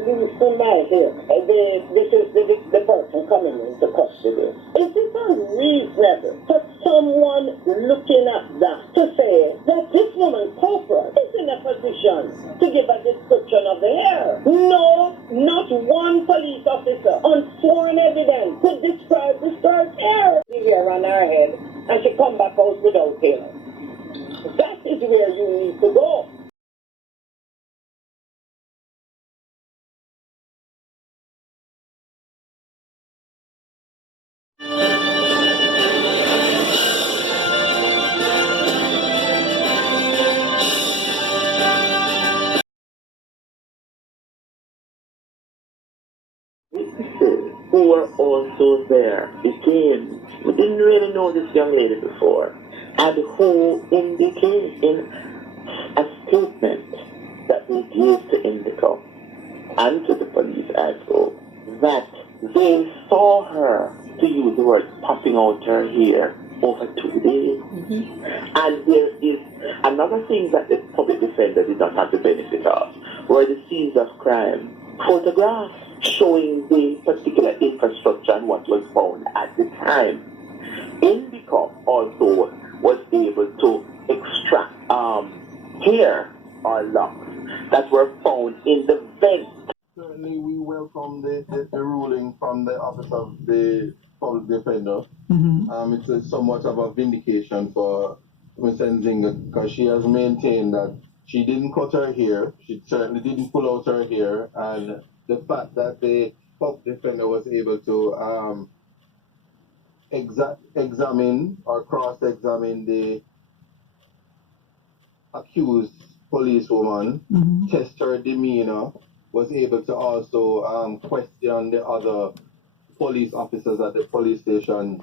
Right here. This is the person coming into custody. Is it unreasonable for someone looking at that to say that this woman corporate is in a position to give a description of the hair? No, not one police officer on sworn evidence could describe this girl's hair. The hair on her head, and she come back out without hair. That is where you need to go. Witnesses who were also there again, we didn't really know this young lady before, and who indicated in a statement that they gave to Indico and to the police as well that they saw her, to use the word, popping out her hair over 2 days. And there is another thing that the public defender did not have the benefit of, were the scenes of crime photographs showing the particular infrastructure and what was found at the time. Indico also was able to extract hair or locks that were found in the vent. Certainly, we welcome the ruling from the Office of the Public Defender. It's somewhat of a vindication for Ms. Nzinga, because she has maintained that she didn't cut her hair, she certainly didn't pull out her hair, and the fact that the public defender was able to examine or cross-examine the accused policewoman, test her demeanor, was able to also question the other police officers at the police station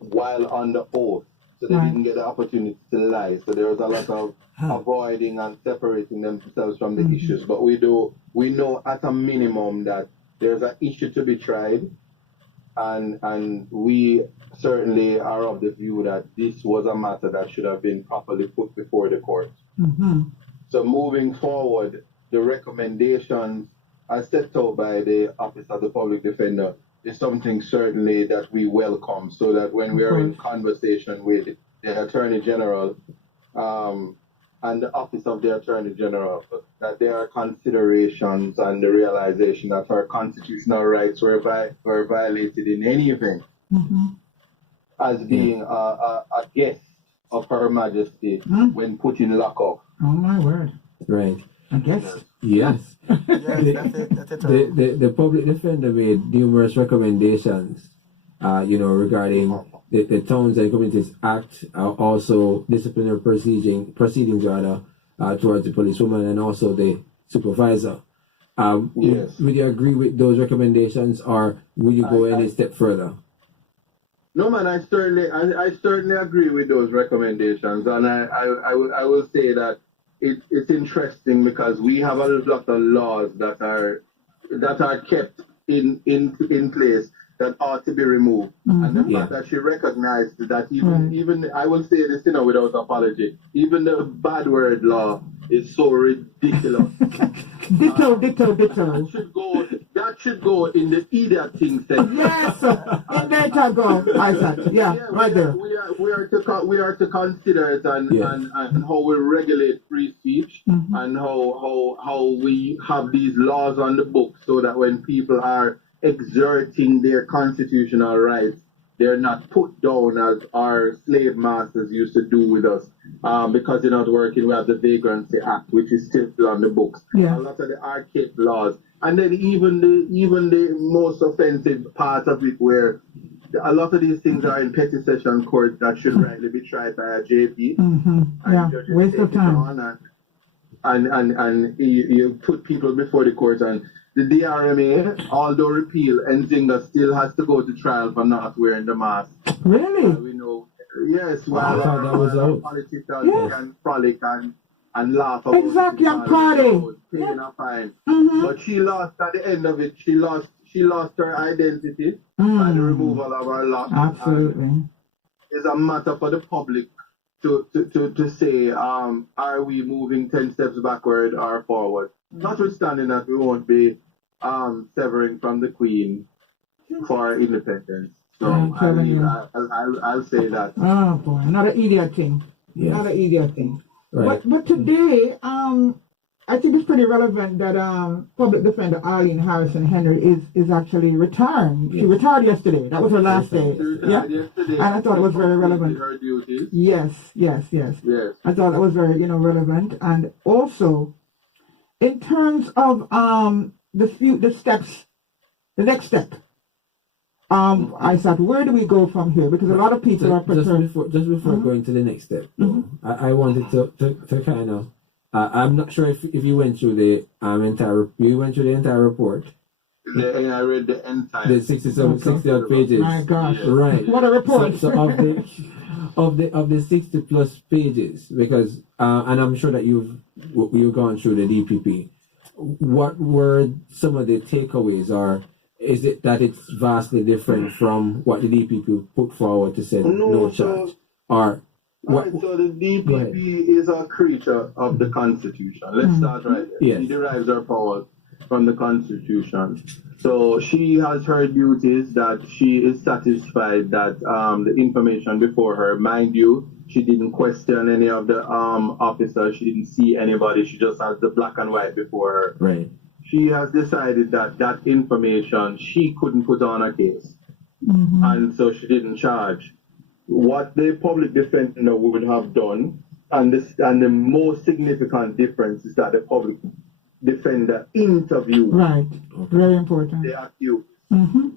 while under oath. So they didn't get the opportunity to lie. So there was a lot of avoiding and separating themselves from the issues. But we know at a minimum that there's an issue to be tried. And we certainly are of the view that this was a matter that should have been properly put before the court. So moving forward, the recommendations as set out by the Office of the Public Defender is something certainly that we welcome, so that when we are in conversation with the Attorney General and the Office of the Attorney General, that there are considerations and the realization that her constitutional rights were violated in any event, as being a guest of Her Majesty when put in lockup. Oh my word. Right. I guess. Yes. That's it. The public defender made numerous recommendations, regarding the Towns and Communities Act, also disciplinary proceedings towards the policewoman and also the supervisor. Would you agree with those recommendations, or will you go any step further? No, man, I certainly agree with those recommendations, and I will say that it's interesting because we have a lot of laws that are kept in place that ought to be removed. And the fact that she recognized that even I will say this without apology, even the bad word law is so ridiculous. Ditto. That should go in the idiot thing section. Yes, in there to go, Isaac. Yeah, right there. We are to consider it and how we regulate free speech and how we have these laws on the book, so that when people are exerting their constitutional rights, they're not put down as our slave masters used to do with us. Because they're not working, we have the Vagrancy Act, which is still on the books. A lot of the archaic laws. And then even the most offensive part of it, where a lot of these things are in petty session court that should rightly be tried by a JP. Waste of time. And you put people before the court, and the DRMA, although repealed, Nzinga still has to go to trial for not wearing the mask. Really? We know. Yes, while politicians can frolic and laugh about exactly, I'm proud. Paying a fine. But she lost at the end of it. She lost her identity by the removal of her lock. Absolutely. It's a matter for the public to say, are we moving 10 steps backward or forward? Notwithstanding that we won't be severing from the Queen for independence. So I'm telling you. I'll say that. Oh boy, another idiot thing. Yes. Another idiot thing. Right. But today, I think it's pretty relevant that public defender Arlene Harrison Henry is actually retiring. She retired yesterday. That was her last day. Yeah. Yesterday, And I thought it was very relevant. her duties. Yes. Yes. I thought that was very, relevant. And also, in terms of the steps, the next step, I said, where do we go from here? Because a lot of people are concerned. Just before going to the next step, I wanted to kind of. I'm not sure if you went through the entire report. I read the entire. The 60 odd pages. My gosh! Right. What a report! So of the 60 plus pages, because and I'm sure that you've gone through the DPP. What were some of the takeaways, or is it that it's vastly different from what the DPP put forward to say no charge, or? Right, so the DPP is a creature of the Constitution. Let's start right there. Yes. She derives her power from the Constitution. So she has her duties that she is satisfied that the information before her, mind you, she didn't question any of the officers. She didn't see anybody. She just has the black and white before her. Right. She has decided that information she couldn't put on a case. And so she didn't charge. What the public defender would have done, and the most significant difference is that the public defender interviewed. Right, very important. The accused.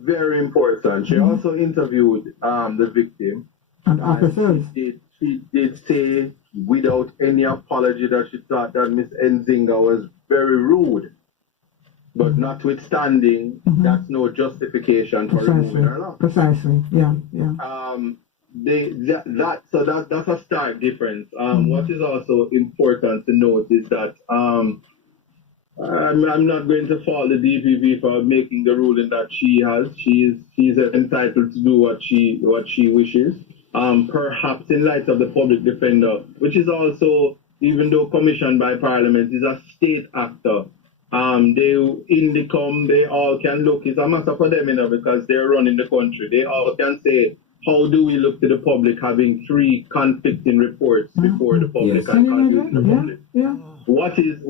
Very important. She also interviewed the victim. And officers. She did say, without any apology, that she thought that Miss Nzinga was very rude. But notwithstanding, that's no justification for removing her law. Precisely, yeah. That's a stark difference. What is also important to note is that I'm not going to fault the DPP for making the ruling that she has. She's entitled to do what she wishes. Perhaps in light of the public defender, which is also, even though commissioned by Parliament, is a state actor. They all can look. It's a matter for them, because they're running the country. They all can say, how do we look to the public having 3 conflicting reports before the public and confusing the public? Yeah. What is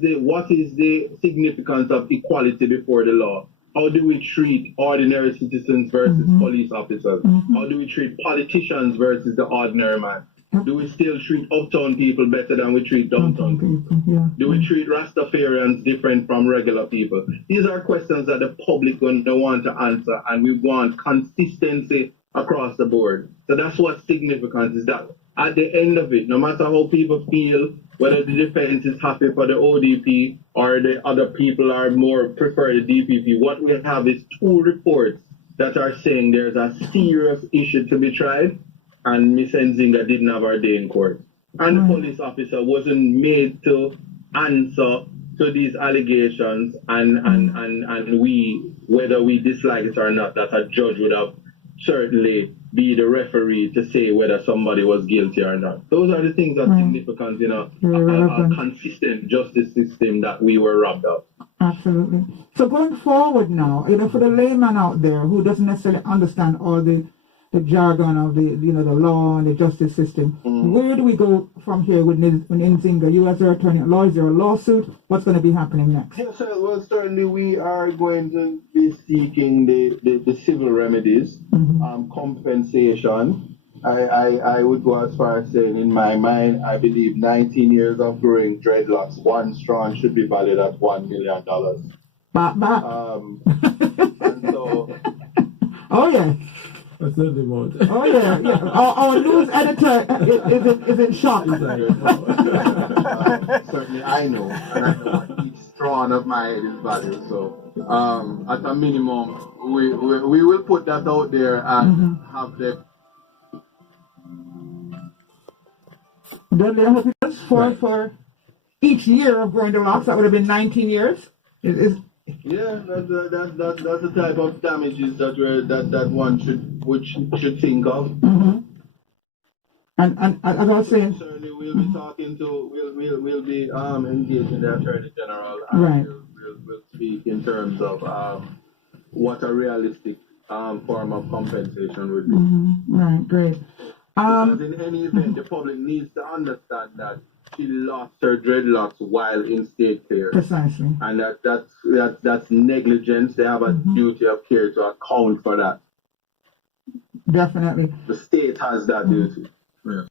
the significance of equality before the law? How do we treat ordinary citizens versus police officers? How do we treat politicians versus the ordinary man? Do we still treat uptown people better than we treat downtown people? Yeah. Do we treat Rastafarians different from regular people? These are questions that the public going to want to answer, and we want consistency across the board. So that's what's significant, is that at the end of it, no matter how people feel, whether the defense is happy for the ODP or the other people are more prefer the DPP, what we have is 2 reports that are saying there's a serious issue to be tried, and Miss Nzinga didn't have her day in court. And the police officer wasn't made to answer to these allegations, and we, whether we dislike it or not, that a judge would have certainly be the referee to say whether somebody was guilty or not. Those are the things that are significant in a consistent justice system that we were robbed of. Absolutely. So going forward now, for the layman out there who doesn't necessarily understand all the jargon of the law and the justice system, where do we go from here with Nzinga? You as our attorney at law, is there a lawsuit? What's going to be happening next? Yes, well, certainly we are going to be seeking the civil remedies, compensation. I would go as far as saying, in my mind, I believe 19 years of growing dreadlocks, one strand should be valued at $1 million. And so, oh yeah. That's not the amount. Oh yeah. Our news editor is in shock. Certainly I know, and I know what each strand of my head is valued. So at a minimum, we will put that out there and have the. Dudley, I hope it is for each year of growing the locks. That would have been 19 years. Yeah, that's the type of damages that one should think of. And as I was saying, certainly we'll be talking to we'll be engaging the Attorney General, and we'll speak in terms of what a realistic form of compensation would be. Right, great. Because in any event, the public needs to understand that she lost her dreadlocks while in state care. Precisely. And that's negligence. They have a duty of care to account for that. Definitely. The state has that duty. Yeah.